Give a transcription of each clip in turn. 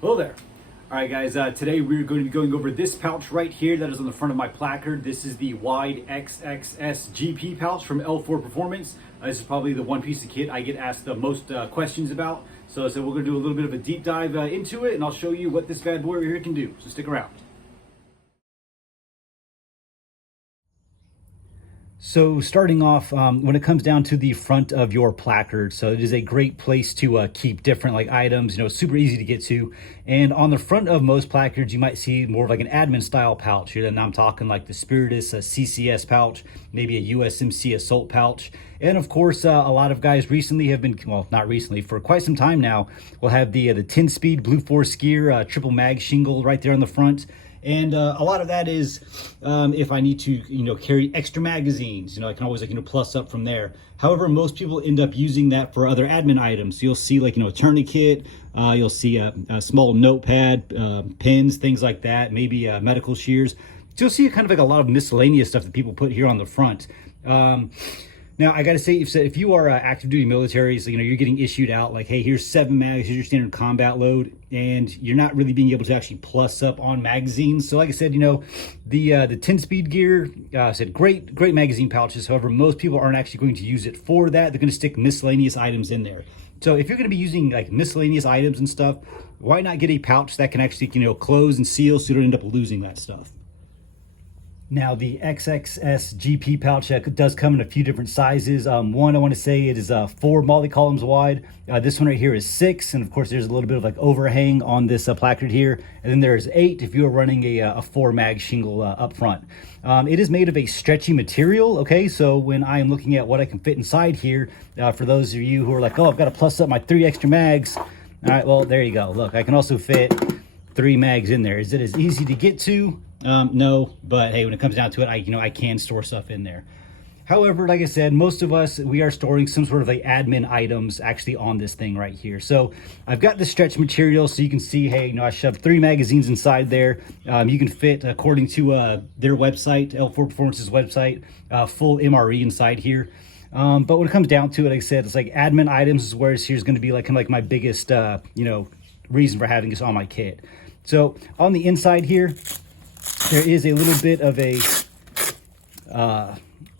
Hello there. All right, guys, today we're going to be going over this pouch right here that is on the front of my placard. This is the Wide XXS GP pouch from L4 Performance. This is probably the one piece of kit I get asked the most questions about. So we're going to do a little bit of a deep dive into it, and I'll show you what this bad boy right here can do. So stick around. So starting off, when it comes down to the front of your placard, so it is a great place to keep different items, super easy to get to. And on the front of most placards, you might see more of like an admin style pouch here. And I'm talking like the Spiritus CCS pouch, maybe a USMC Assault pouch. And of course, a lot of guys recently have been, well, not recently, for quite some time now, will have the 10-speed Blue Force Gear triple mag shingle right there on the front. And a lot of that is if I need to, carry extra magazines, I can always plus up from there. However, most people end up using that for other admin items. So you'll see a tourniquet, you'll see a small notepad, pins, things like that, maybe medical shears. So you'll see kind of like a lot of miscellaneous stuff that people put here on the front. Now, I got to say, if you are active duty military, so you're getting issued out like, hey, here's 7 mags, here's your standard combat load, and you're not really being able to actually plus up on magazines. So like I said, the 10-speed gear, said great magazine pouches. However, most people aren't actually going to use it for that. They're going to stick miscellaneous items in there. So if you're going to be using like miscellaneous items and stuff, why not get a pouch that can actually, close and seal so you don't end up losing that stuff? Now, the XXS GP pouch does come in a few different sizes. One, I want to say it is 4 MOLLE columns wide. This one right here is 6, and of course there's a little bit of like overhang on this placard here. And then there's 8 if you're running a 4 mag shingle up front. It is made of a stretchy material, okay? So when I am looking at what I can fit inside here, for those of you who are like, oh, I've got to plus up my 3 extra mags. All right, well, there you go. Look, I can also fit 3 mags in there. Is it as easy to get to? No, but hey, when it comes down to it, I can store stuff in there. However, like I said, most of us, we are storing some sort of like admin items actually on this thing right here. So I've got the stretch material, so you can see, hey, I shoved 3 magazines inside there. You can fit, according to their website, L4 Performance's website, full MRE inside here. But when it comes down to it, like I said, it's like admin items is where here's going to be like kind of like my biggest, reason for having this on my kit. So on the inside here, there is a little bit of a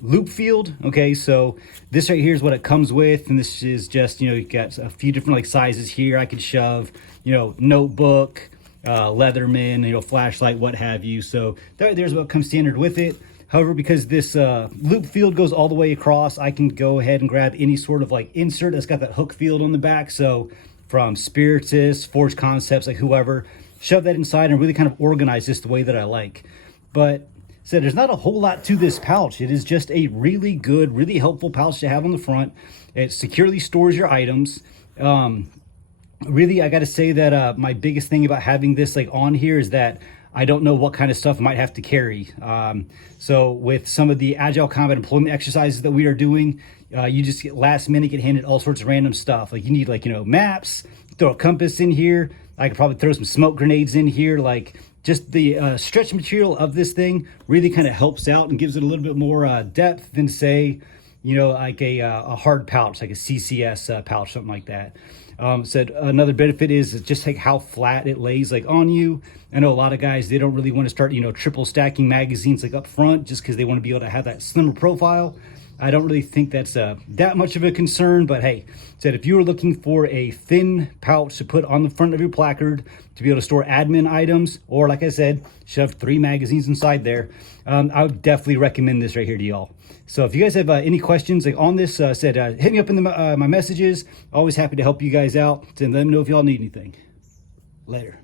loop field. Okay, so this right here is what it comes with, and this is just, you got a few different like sizes here. I could shove, notebook, Leatherman, flashlight, what have you. So there's what comes standard with it. However, because this loop field goes all the way across, I can go ahead and grab any sort of like insert that's got that hook field on the back. So from Spiritus, Forge Concepts, like whoever, shove that inside and really kind of organize this the way that I like. But there's not a whole lot to this pouch. It is just a really good, really helpful pouch to have on the front. It securely stores your items. Really, I got to say that my biggest thing about having this like on here is that I don't know what kind of stuff I might have to carry. So with some of the agile combat employment exercises that we are doing, you just get last minute get handed all sorts of random stuff. Like you need maps, throw a compass in here. I could probably throw some smoke grenades in here. Like just the stretch material of this thing really kind of helps out and gives it a little bit more depth than say, like a hard pouch, like a CCS pouch, something like that. Said another benefit is just like how flat it lays like on you. I know a lot of guys, they don't really want to start, triple stacking magazines like up front just because they want to be able to have that slimmer profile. I don't really think that's that much of a concern, but hey, said if you were looking for a thin pouch to put on the front of your placard to be able to store admin items, or like I said, shove 3 magazines inside there, I would definitely recommend this right here to y'all. So if you guys have any questions like on this, hit me up in my messages. Always happy to help you guys out and let me know if y'all need anything. Later.